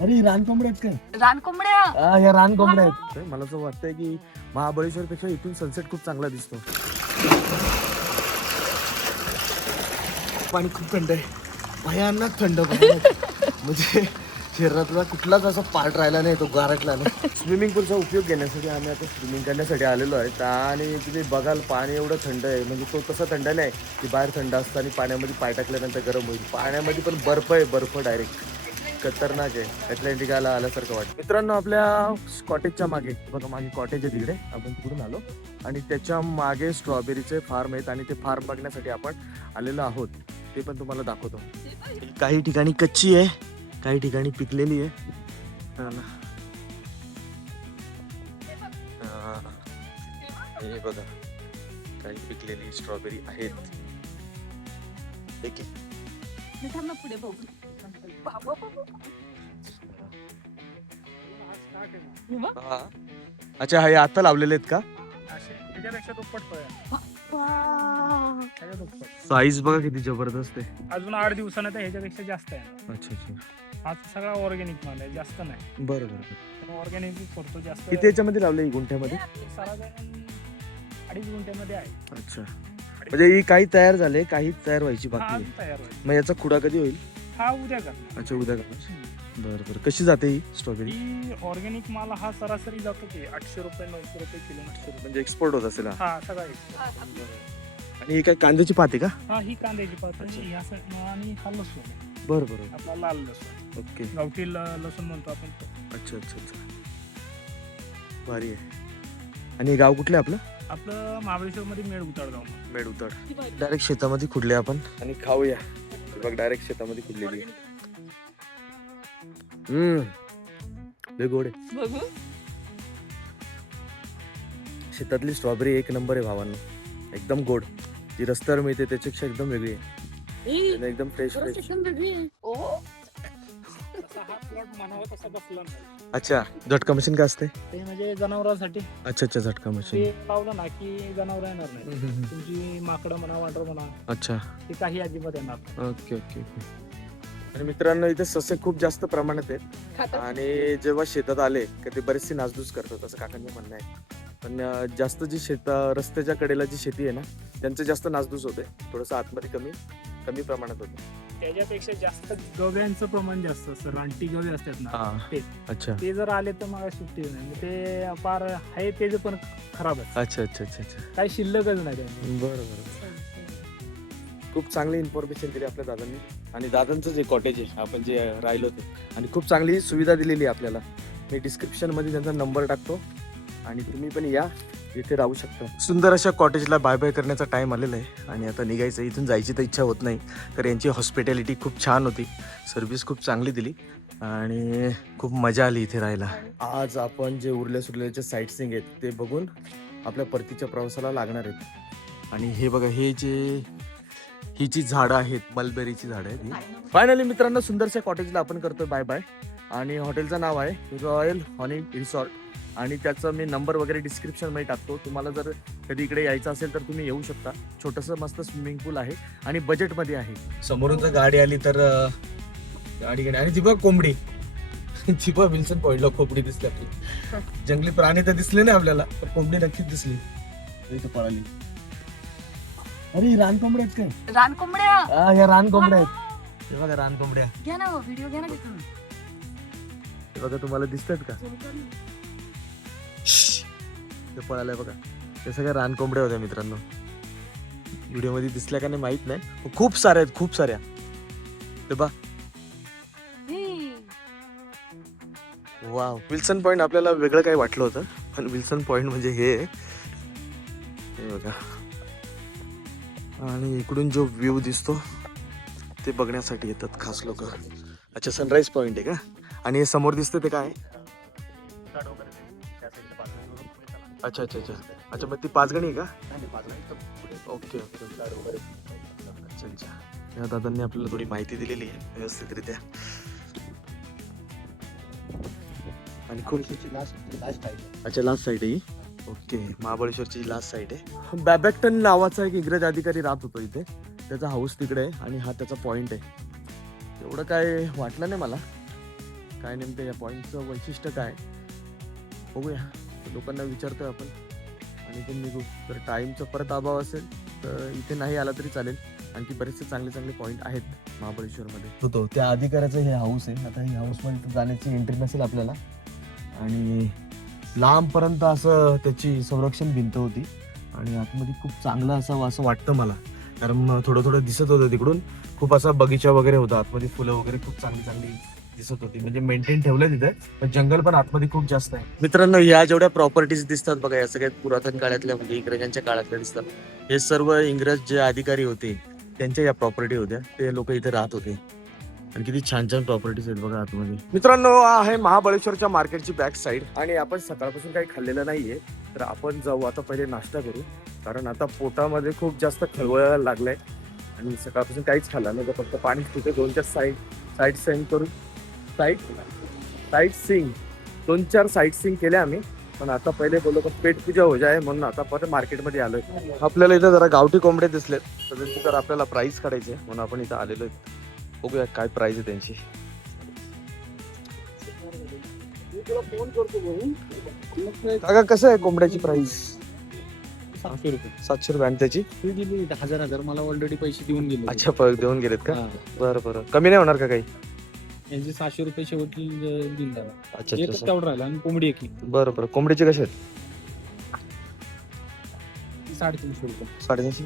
अरे रानकोंबड्या आहेत काय? रानकोंबड्या या रानकोंबड्या आहेत. मला असं वाटतंय की महाबळेश्वर पेक्षा इथून सनसेट खूप चांगला दिसतो. पाणी खूप थंड आहे, भयानक थंड. म्हणजे शरीरातला कुठलाच असा पार्ट राहिला नाही, तो गारटला नाही. स्विमिंग पूलचा उपयोग घेण्यासाठी आम्ही आता स्विमिंग करण्यासाठी आलेलो आहे. आणि तुम्ही बघाल पाणी एवढं थंड आहे, म्हणजे तो तसा थंड नाही की बाहेर थंड असतं आणि पाण्यामध्ये पाय टाकल्यानंतर गरम होईल. पाण्यामध्ये पण बर्फ आहे, बर्फ डायरेक्ट खतरनाक आहे. अटलांटिकाला आल्यासारखं वाटतं. मित्रांनो, आपल्या कॉटेजच्या मागे बघा, मागे कॉटेज आहे तिकडे, आपण तिकडून आलो आणि त्याच्या मागे स्ट्रॉबेरीचे फार्म आहेत आणि ते फार्म बघण्यासाठी आपण आलेलो आहोत. ते पण तुम्हाला दाखवतो. काही ठिकाणी कच्ची आहे, काही ठिकाणी पिकलेली आहे. हे बघा, काही पिकलेली स्ट्रॉबेरी आहेत. पुढे बघू. अच्छा, हे आता लावलेले आहेत का? साईज बघा किती जबरदस्त आहे. अजून 8 दिवसानं तर ह्याच्यापेक्षा जास्त आहे. अच्छा अच्छा, हा सगळा ऑर्गॅनिक माल आहे, जास्त नाही. बरं बरं. ऑर्गॅनिक करतो जास्त. किती याच्यामध्ये लावले गुंठ्यामध्ये? साधारण 2.5 गुंठ्यामध्ये आहे. अच्छा, म्हणजे ही काही तयार झाले, काही तयार व्हायची हा बाकी आहे. तयार होईल. मग याचा खुडा कधी होईल? हा उद्या करणार. अच्छा, उद्या करणार. बरं बरं. कशी जाते ही स्ट्रॉबेरी? ही ऑर्गॅनिक माल हा सरासरी जातो की 800 रुपये 900 रुपये किलो. 800 रुपये म्हणजे एक्सपोर्ट होत असेल हा. हा सगळा export. आणि ही काय कांद्याची पात आहे का? हा ही कांद्याची पात आणि आणि हा लसूण बरं बरं. आपला लाल लसूण, ओके. गावठी लसूण म्हणतो आपण तो. अच्छा अच्छा अच्छा, भारी आहे. आणि हे गाव कुठलं आहे आपलं? आपलं महाबळेश्वर मध्ये मेळ उताडगाव. मेड उताड. डायरेक्ट शेतामध्ये खुडले आपण आणि खाऊया. बघ, डायरेक्ट शेतामध्ये खुडलेली आहे. लय गोड आहे. बघू. शेतातली स्ट्रॉबेरी एक नंबर आहे भावांनो, एकदम गोड. जी रस्त्यावर मिळते त्याच्यापेक्षा एकदम वेगळी आहे आणि एकदम फ्रेश फ्रेश. तसा हा प्लॉट म्हणावा तसा बसला नाही. अच्छा, झटका मशीन काय असते? ते म्हणजे जनावरांसाठी अच्छा अच्छा, झटका ते मशीन. लावलं ना की जनावर येणार नाही. तुमची माकडं म्हणा, वांडर म्हणा, अच्छा, ते काही अजिबात येणार नाही. Okay okay okay. आणि मित्रांनो, इथे ससे खूप जास्त प्रमाणात आहेत आणि जेव्हा शेतात आले की ते बरेचसे नासधूस करतात, असं काकांचं म्हणणं आहे. पण जास्त जी रस्त्याच्या कडेला जी शेती आहे ना, त्यांचं जास्त नासधूस होते. थोडंसं आतमध्ये कमी कमी प्रमाणात होते. त्याच्यापेक्षा जास्त गव्यांचं प्रमाण जास्त असतं. रानटी गवे असतात ना, ते अच्छा ते जर आले तर मला सुट्टी नाही. ते पार आहे ते पण खराब आहे. अच्छा अच्छा अच्छा अच्छा, काही शिल्लकच नाही त्यामध्ये. बरं बरं. खूप चांगली इन्फॉर्मेशन दिली आपल्या दादांनी. आणि दादांचं जे कॉटेज आहे, आपण जे राहिलो होतो, आणि खूप चांगली सुविधा दिलेली आहे आपल्याला. मी डिस्क्रिप्शनमध्ये त्यांचा नंबर टाकतो आणि तुम्ही पण या, इथे राहू शकता. सुंदर अशा कॉटेजला बाय बाय करण्याचा टाइम आलेला आहे आणि आता निघायचं. इथून जायची तर इच्छा होत नाही, तर यांची हॉस्पिटॅलिटी खूप छान होती, सर्व्हिस खूप चांगली दिली आणि खूप मजा आली इथे राहायला. आज आपण जे उरले सुरलेचे साईट सीइंग आहेत ते बघून आपल्या परतीच्या प्रवासाला लागणार आहेत. आणि हे बघा, ही जी झाडं आहेत, मलबेरीची झाडं आहेत. फायनली मित्रांनो, सुंदरशा कॉटेजला आपण करतोय बाय बाय. आणि हॉटेलचं नाव आहे रॉयल हनी रिसॉर्ट आणि त्याचा मी नंबर वगैरे डिस्क्रिप्शनमध्ये टाकतो. तुम्हाला जर कधी इकडे यायचं असेल तर तुम्ही येऊ शकता. छोटंसं मस्त स्विमिंग पूल आहे आणि बजेटमध्ये आहे. समोरून जर गाडी आली तर गाडी आणि ती बघ कोंबडी, ती बघ विल्सन पॉइंटला कोंबडी दिसली आपली. जंगली प्राणी तर दिसले नाही आपल्याला, पण कोंबडी नक्कीच दिसली. इथं पळाली. अरे रानकोंबड्या आहेत काय? रानकोंबड्या. या रानकोंबड्या आहेत. हे बघा रानकोंबड्या. घ्या ना व्हिडिओ घ्या ना तिथून. हे बघा, तुम्हाला दिसतात का? ते पळालंय बघा. ते सगळ्या रानकोंबड्या होत्या मित्रांनो. व्हिडिओ मध्ये दिसल्या का नाही माहित नाही, खूप साऱ्या आहेत, खूप साऱ्या. ते बघ, वाव. विल्सन पॉइंट आपल्याला वेगळं काही वाटलं होतं, पण विल्सन पॉइंट म्हणजे हे बघा. आणि इकडून जो व्ह्यू दिसतो ते बघण्यासाठी येतात खास लोक. अच्छा, सनराईज पॉइंट आहे का? आणि हे समोर दिसतं ते काय? अच्छा अच्छा अच्छा अच्छा, मग ती पाचगणी आहे का? Okay okay. अच्छा अच्छा, या दादांनी आपल्याला थोडी माहिती दिलेली आहे व्यवस्थितरित्या. आणि खूप अच्छा, लास्ट साईड आहे ही. ओके, महाबळेश्वरची लास्ट साईड आहे. बॅबॅक्टन नावाचा एक इंग्रज अधिकारी राहत होतो इथे. त्याचा हाऊस तिकडे आहे आणि हा त्याचा पॉइंट आहे. एवढं काय वाटलं नाही मला, काय नेमकं या पॉईंटचं वैशिष्ट्य काय बघूया, लोकांना विचारतोय आपण आणि ते निघू. जर टाईमचा परत अभाव असेल तर इथे नाही आला तरी चालेल. आणखी बरेचसे चांगले चांगले पॉईंट आहेत महाबळेश्वरमध्ये. होतो त्या अधिकाऱ्याचं हे हाऊस आहे. आता हे हाऊसमध्ये जाण्याची एंट्री नसेल आपल्याला आणि लांबपर्यंत असं त्याची संरक्षण भिंत होती आणि आतमध्ये खूप चांगलं असावं असं वाटतं मला, कारण मग थोडं थोडं दिसत होतं तिकडून खूप असा बगीचा वगैरे होता आतमध्ये, फुलं वगैरे खूप चांगली चांगली दिसत होती, म्हणजे मेंटेन ठेवलं तिथे. पण जंगल पण आतमध्ये खूप जास्त आहे. मित्रांनो, या जेवढ्या प्रॉपर्टीज दिसतात बघा, या सगळ्यात पुरातन काळातल्या म्हणजे इंग्रजांच्या काळातल्या दिसतात. हे सर्व इंग्रज जे अधिकारी होते त्यांच्या या प्रॉपर्टी होत्या, ते लोक इथे राहत होते. आणि किती छान छान प्रॉपर्टीज आहेत बघा आतमध्ये. मित्रांनो, आहे महाबळेश्वरच्या मार्केटची बॅक साईड आणि आपण सकाळपासून काही खाल्लेलं नाहीये, तर आपण जाऊ आता पहिले नाश्ता करू, कारण आता पोटामध्ये खूप जास्त खळवळायला लागलंय आणि सकाळपासून काहीच खाल्लं नाही, फक्त पाणी तिथे 2-4 साईड सीइंग करून साईट सीइंग 2-4 साईट सीइंग केल्या आम्ही. पण आता पहिले बोललो का पेट पूजा हो जाए म्हणून आता परत मार्केटमध्ये आलोय. आपल्याला इथं जरा गावठी कोंबडे दिसलेत, तर त्यांची जर आपल्याला प्राइस काढायची आहे म्हणून आपण इथं आलेलो आहे. बघूया काय प्राइस आहे त्यांची. काका कसं आहे कोंबड्याची प्राइस? 700 रुपये 700 रुपये. आणि त्याची ती दिली 1000 मला ऑलरेडी पैसे देऊन गेले. अच्छा, देऊन गेलेत का? हा. बरं बरं, कमी नाही होणार का काही? यांचे 700 रुपये शेवटी दिल त्याला. अच्छा एकच अच्छा, तेवढं राहिला आणि कोंबडी एक बरं बरं. कोंबडीचे कसे आहेत? 350 रुपये. 350.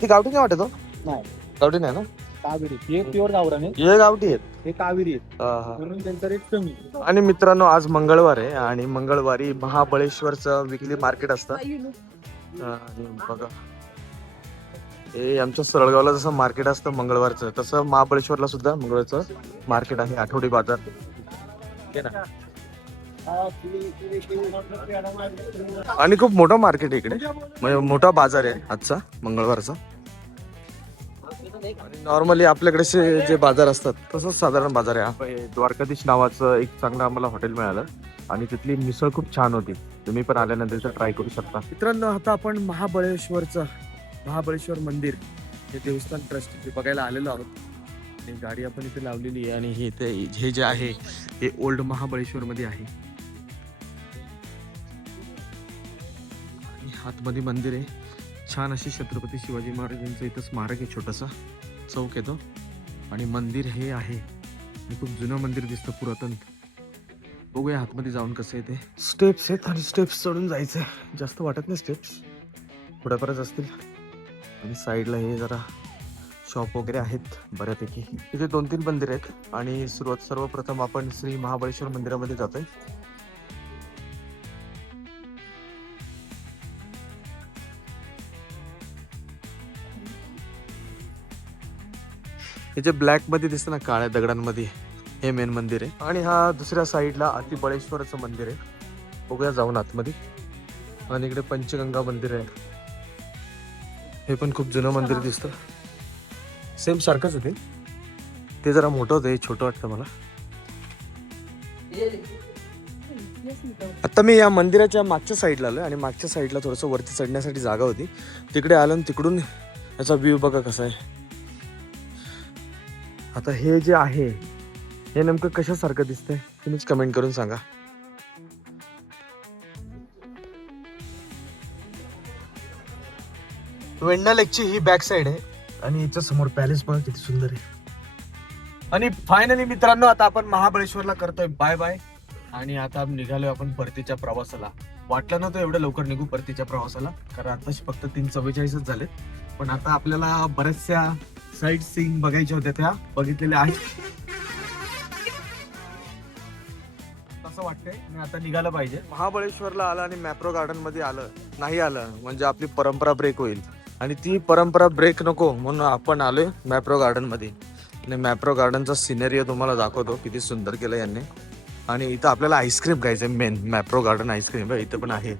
ती गावठी नाही वाटत हो? नाही. गावठी नाही ना? कावेरी हे प्युअर गावरान आहे, हे गावठी आहेत. हे कावेरी आहेत, हा, हा. म्हणून त्यांचा रेट कमी. आणि मित्रांनो, आज मंगळवार आहे आणि मंगळवारी महाबळेश्वरचं विकली मार्केट असतं. आणि बघा, हे आमच्या सरळगावला जसं मार्केट असतं मंगळवारचं, तसं महाबळेश्वरला सुद्धा मंगळवारचं मार्केट आहे, आठवडी बाजार. हे ना. आणि खूप मोठं मार्केट आहे इकडे, म्हणजे मोठा बाजार आहे आजचा मंगळवारचा. आणि नॉर्मली आपल्याकडे जे बाजार असतात तसंच साधारण बाजार आहे. द्वारकाधीश नावाचं एक चांगलं आम्हाला हॉटेल मिळालं आणि तिथली मिसळ खूप छान होती. तुम्ही पण आल्यानंतर ट्राय करू शकता. मित्रांनो, आता आपण महाबळेश्वर मंदिर हे देवस्थान ट्रस्ट बघायला आलेलो आहोत. आणि गाडी आपण इथे लावलेली आहे आणि हे जे आहे हे ओल्ड महाबळेश्वर मध्ये आहे. आणि आतमध्ये मंदिर आहे, छान अशी छत्रपती शिवाजी महाराजांचं इथं स्मारक आहे, छोटासा चौक येतो आणि मंदिर हे आहे. खूप जुनं मंदिर दिसतं, पुरातन. बघूया आतमध्ये जाऊन कसं आहे ते. स्टेप्स आहेत आणि स्टेप्स चढून जायचंय, जास्त वाटत नाही स्टेप्स, थोड्याफारच असतील. आणि साईडला हे जरा शॉप वगैरे आहेत बऱ्यापैकी. इथे 2-3 मंदिर आहेत आणि सर्वप्रथम आपण श्री महाबळेश्वर मंदिरामध्ये जातोय. हे जे ब्लॅक मध्ये दिसतं ना, काळ्या दगडांमध्ये, हे मेन मंदिर आहे. आणि हा दुसऱ्या साईडला अतिबळेश्वरचं मंदिर आहे. बघूया जाऊन आतमध्ये. आणि इकडे पंचगंगा मंदिर आहे, हे पण खूप जुनं मंदिर दिसतं. सेम सारखंच होते, ते जरा मोठं होतं, हे छोटं वाटतं मला. आता मी या मंदिराच्या मागच्या साईडला आलोय आणि मागच्या साईडला थोडंसं वरती चढण्यासाठी जागा होती, तिकडे आलो आणि तिकडून याचा व्ह्यू बघा कसा आहे. आता हे जे आहे हे नेमकं कशासारखं दिसतंय तुम्हीच कमेंट करून सांगा. वेण्णा लेकची ही बॅक साइड आहे आणि याच्या समोर पॅलेस बघा किती सुंदर आहे. आणि फायनली मित्रांनो, आता आपण महाबळेश्वरला करतोय बाय बाय आणि आता निघालोय आपण परतीच्या प्रवासाला. वाटलं नव्हतं एवढं लवकर निघू परतीच्या प्रवासाला, कारण आताच फक्त 3:44 झाले. पण आता आपल्याला बऱ्याचशा साईट सीइंग बघायच्या होत्या, त्या बघितलेल्या आहेत असं वाटतंय. आणि आता निघालं पाहिजे. महाबळेश्वरला आलं आणि मॅप्रो गार्डन मध्ये नाही आलं म्हणजे आपली परंपरा ब्रेक होईल आणि ती परंपरा ब्रेक नको म्हणून आपण आलोय मॅप्रो गार्डन मध्ये. आणि मॅप्रो गार्डनचा सिनेरियो तुम्हाला दाखवतो, किती सुंदर केलं यांनी. आणि इथं आपल्याला आईस्क्रीम खायचंय, मेन मॅप्रो गार्डन आईस्क्रीम इथं पण आहे.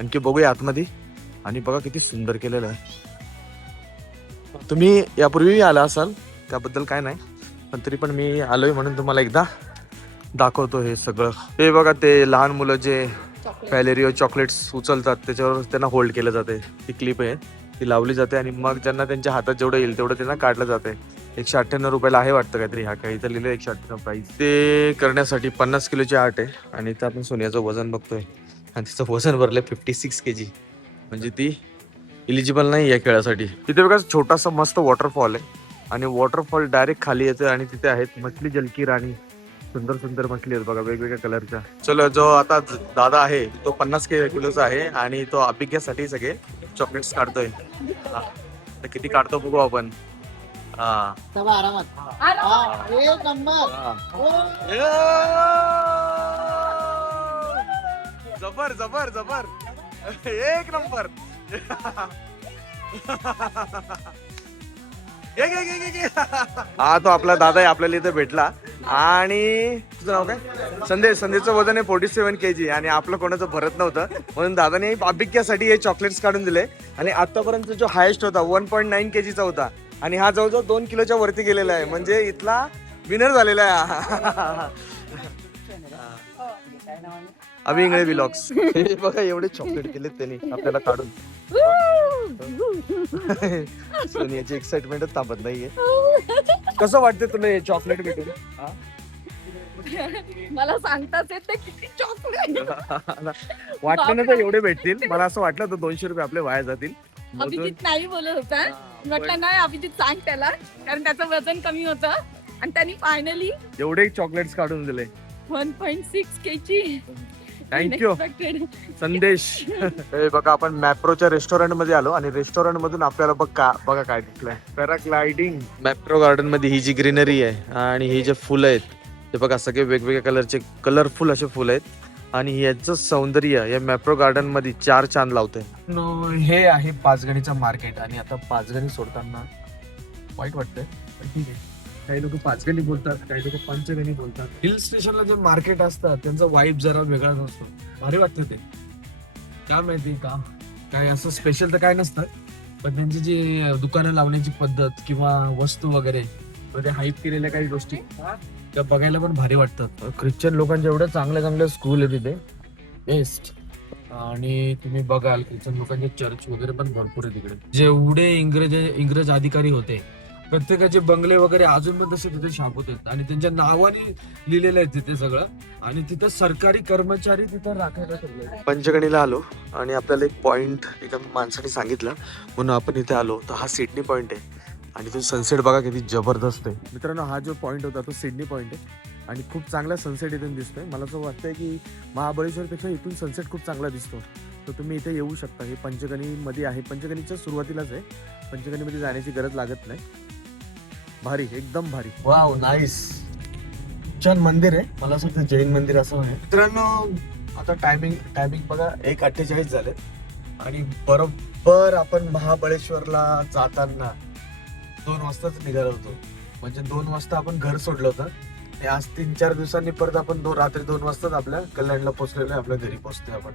आणखी बघूया आतमध्ये. आणि बघा किती सुंदर केलेलं आहे. तुम्ही यापूर्वी आला असाल त्याबद्दल काय नाही, पण तरी पण मी आलोय म्हणून तुम्हाला एकदा दाखवतो हे सगळं. हे बघा, ते लहान मुलं जे फॅलेरिओ चॉकलेट्स उचलतात त्याच्यावर त्यांना होल्ड केलं जाते. ती क्लिप आहे, ती लावली जाते आणि मग ज्यांना त्यांच्या हातात जेवढं येईल तेवढं त्यांना काढलं जाते. 198 रुपयाला आहे वाटतं काहीतरी. हा काही इथं लिहिलं 198 प्राईस. ते करण्यासाठी 50 किलोची आर्ट आहे आणि इथं आपण सोनियाचं वजन बघतोय आणि तिचं वजन भरलंय 56 kg. म्हणजे ती इलिजिबल नाही या खेळासाठी. तिथे बघा छोटासा मस्त वॉटरफॉल आहे आणि वॉटरफॉल डायरेक्ट खाली येतं आणि तिथे आहेत मछली जलकी राणी. सुंदर सुंदर मछली आहेत बघा वेगवेगळ्या कलरच्या. चलो जो आता दादा आहे तो 50 किलोचा आहे आणि तो अभिज्ञासाठी सगळे चॉकलेट्स काढतोय. हा. तर किती काढतो बघू आपण. हा एक नंबर. जबर जबर जबर एक नंबर. हा तो आपला दादा आहे आपल्याला इथे भेटला. आणि तुझं नाव काय? संदेशचं वजन आहे 47 kg आणि आपलं कोणाचं भरत नव्हतं म्हणून दादाने अभिज्ञासाठी हे चॉकलेट्स काढून दिले. आणि आतापर्यंत जो हायेस्ट होता 1.9 kg होता आणि हा जवळजवळ 2 किलोच्या वरती गेलेला आहे. म्हणजे इथला विनर झालेला आहे. अभि इंगळे व्लॉग्स. हे बघा एवढे चॉकलेट केलेत त्यांनी आपल्याला काढून. सोनियाची एक्साइटमेंटच थांबत नाहीये. कसं वाटतं तुला हे चॉकलेट भेटून? मला सांगताच येत नाही किती चॉकलेट. वाटलं ना तर एवढे भेटतील. मला असं वाटलं तर 200 रुपये आपले वाया जातील. अभिजित नाही बोलत होता. म्हटलं नाही अभिजित सांग त्याला कारण त्याचं वजन कमी होतं आणि त्यांनी फायनली एवढे चॉकलेट्स काढून दिले. 1.6 kg. थँक्यू संदेश. हे बघा आपण मॅप्रोच्या रेस्टॉरंट मध्ये आलो आणि रेस्टॉरंट मधून आपल्याला बघा काय दिसलंय. पॅराग्लायडिंग. मॅप्रो गार्डन मध्ये ही जी ग्रीनरी आहे आणि ही जे फुलं आहेत ते बघा सगळे वेगवेगळ्या कलरचे कलरफुल असे फुलं आहेत आणि याचं सौंदर्य या मॅप्रो गार्डन मध्ये 4 चांद लावतंय. हे आहे पाचगणीचं मार्केट आणि आता पाचगणी सोडताना वाईट वाटतंय पण ठीक आहे. काही लोक पाचगणी बोलतात काही लोक पंचगणी बोलतात. हिल स्टेशनला जे मार्केट असतात त्यांचा वाईब जरा वेगळाच असतो. भारी वाटतं ते. काय माहिती का काय असं स्पेशल तर काय नसतं पण त्यांची जी दुकानं लावण्याची पद्धत किंवा वस्तू वगैरे मध्ये हाईप केलेल्या काही गोष्टी त्या बघायला पण भारी वाटतात. ख्रिश्चन लोकांचे एवढे चांगले चांगले स्कूल आहे तिथे बेस्ट. आणि तुम्ही बघाल ख्रिश्चन लोकांचे चर्च वगैरे पण भरपूर आहे तिकडे. जेवढे इंग्रज अधिकारी होते प्रत्येकाचे बंगले वगैरे अजून पण तसे तिथे शाबूत आहेत आणि त्यांच्या नावाने लिहिलेलं आहे तिथे सगळं. आणि तिथे सरकारी कर्मचारी तिथे राखायला सगळे. पंचगणीला आलो आणि आपल्याला एक पॉइंट एका माणसाने सांगितलं म्हणून आपण इथे आलो. तर हा सिडनी पॉइंट आहे आणि तो सनसेट बघा किती जबरदस्त आहे. मित्रांनो हा जो पॉइंट होता तो सिडनी पॉइंट आहे आणि खूप चांगला सनसेट इथून दिसतोय. मला असं वाटतंय की महाबळेश्वरपेक्षा इथून सनसेट खूप चांगला दिसतो. तर तुम्ही इथे येऊ शकता. हे पंचगणीमध्ये आहे. पंचगणीच्या सुरुवातीलाच आहे. पंचगणीमध्ये जाण्याची गरज लागत नाही. भारी एकदम भारी. Wow nice. छान मंदिर आहे. मला असं वाटतं जैन मंदिर असं आहे. मित्रांनो आता टायमिंग बघा 1:48 झाले आणि बरोबर आपण महाबळेश्वरला जाताना 2 वाजताच निघालो होतो. म्हणजे 2 वाजता आपण घर सोडलं होतं. आज 3-4 दिवसांनी परत आपण रात्री 2 वाजताच आपल्या कल्याणला पोहोचलेलो आहे. आपल्या घरी पोहोचतोय आपण.